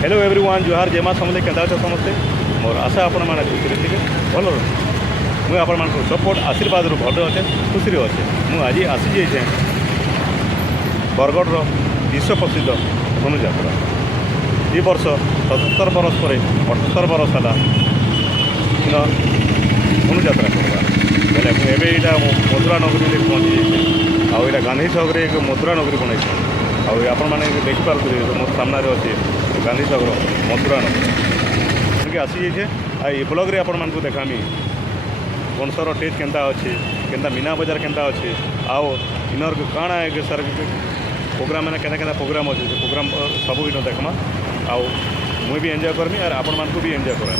Hello everyone जुहार जेमा समले केंदा छ समस्ते मोर आशा आपण माने खुशी थे भल मुझे आपण मान सपोर्ट आशीर्वाद भल अच्छे खुशी अच्छे मुझे आज आसी जाइए बरगढ़ विश्व प्रसिद्ध धनुଯାତ୍ରା ये वर्ष 77 बरस पर 78 बरस है धनुଯାତ୍ରା करवा बोले मुझे यहाँ मथुरा नगरी पहुँची जाइए आउ गांधी छक एक मथुरा नगरी बनाई आपण मैंने देखिपे मो सामने अच्छे गांधी छक मथुरा नगरी आसी जाइए ये ब्लॉग रे आपण मानकु देखामी कौनसर टेस्ट केंता अच्छे केंता मीना बजार केंता अच्छे आओ इनर काଣା सर प्रोग्राम मैंने केना प्रोग्राम अच्छे से प्रोग्राम सब इन देखमा आओ मुझे भी एंजॉय करमी और आपण मानकु भी एंजॉय करा।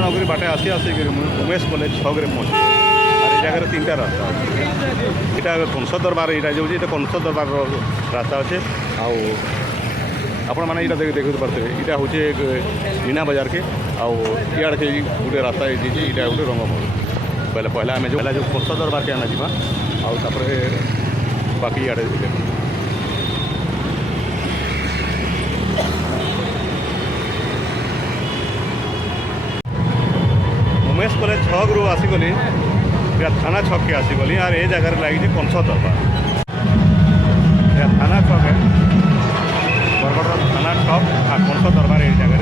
नगरी बाटे आसी आसिक उमेश कॉलेज छग्रे पहुँचे और ये जगह 3टा रास्ता अच्छे यहाँ कंस दरबार यहाँ जो कंस दरबार रास्ता अच्छे आपण मैंने यहाँ देखते पारे यहाँ हूँ मीना बाजार के आड़ के गोटे रास्ता ये गोटे रंगमहल पहले पहला आम जो कंस दरबार के आना जावा आउे बाकी इे देख उमेश कॉलेज छक रू आसीगली थाना छक के आसीगली और ये जगह लगी कंस दरबार थाना छक है बरगढ़ थाना छक और कंस दरबार ये जगह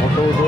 फोटो उठो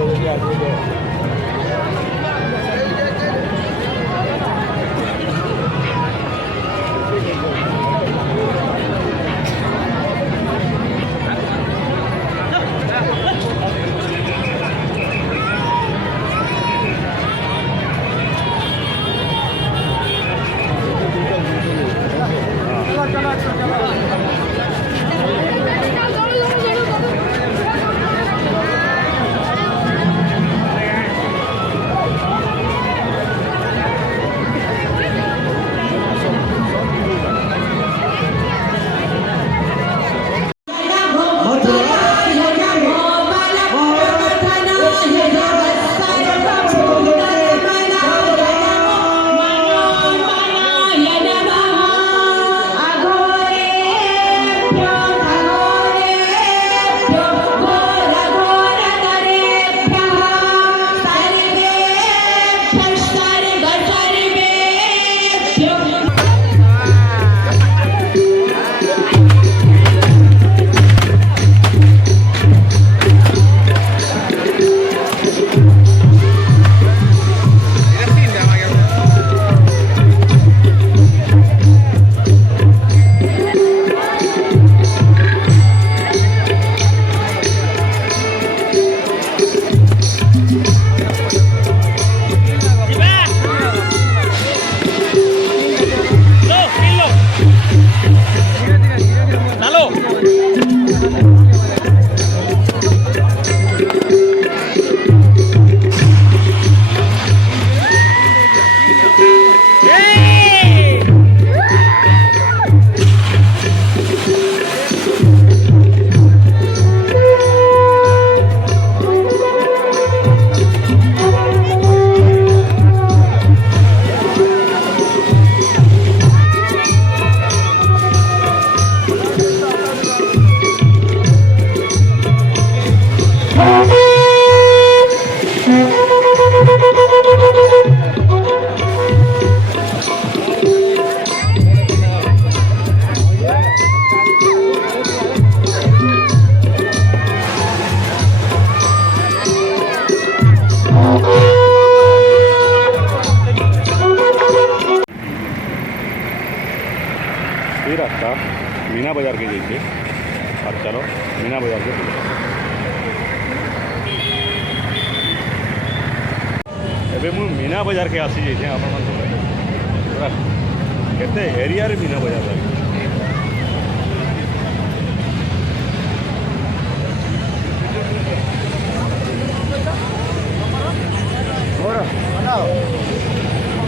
ये रास्ता मीना बाजार के जाइए और चलो मीना बाजार के एबे मु मीना बाजार के आसी जाइए आप केते एरिया रे मीना बाजार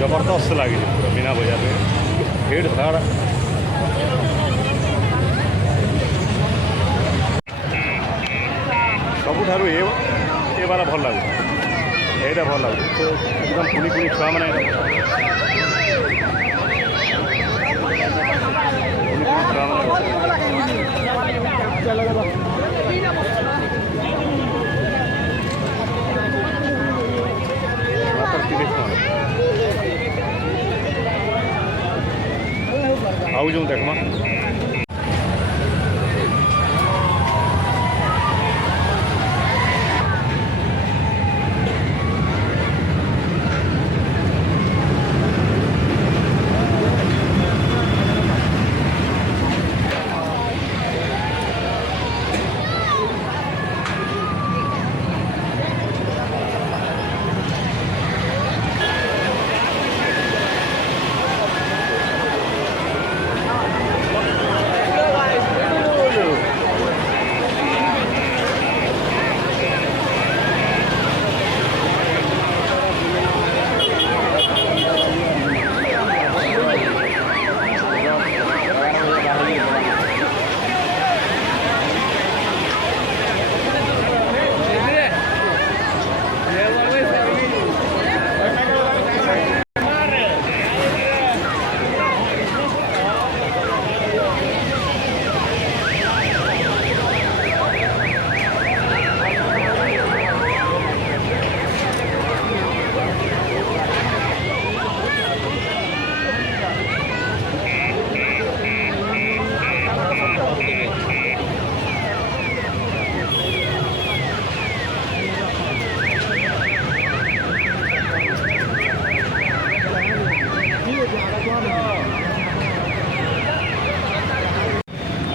जबरदस्त लगे पूरा मीना बाजार में भीड़ भाड़ सबुठारु ए वाला भल लगे एटा भल लगे तो एकदम पुणी पुणी छुआ मैंने आउ जो देखमा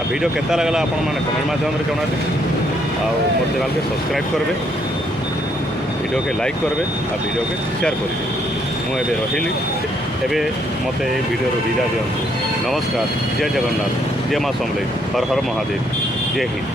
वीडियो केता लगला आपण मैंने कमेंट माध्यम जनाते मोर चैनल के सब्सक्राइब करेंगे, वीडियो के लाइक करेंगे और वीडियो के शेयर करेंगे। मुझे रही एवं मत वीडियो विदा दिंतु। नमस्कार, जय जगन्नाथ, जय माँ समलेई, हर हर महादेव, जय हिंद।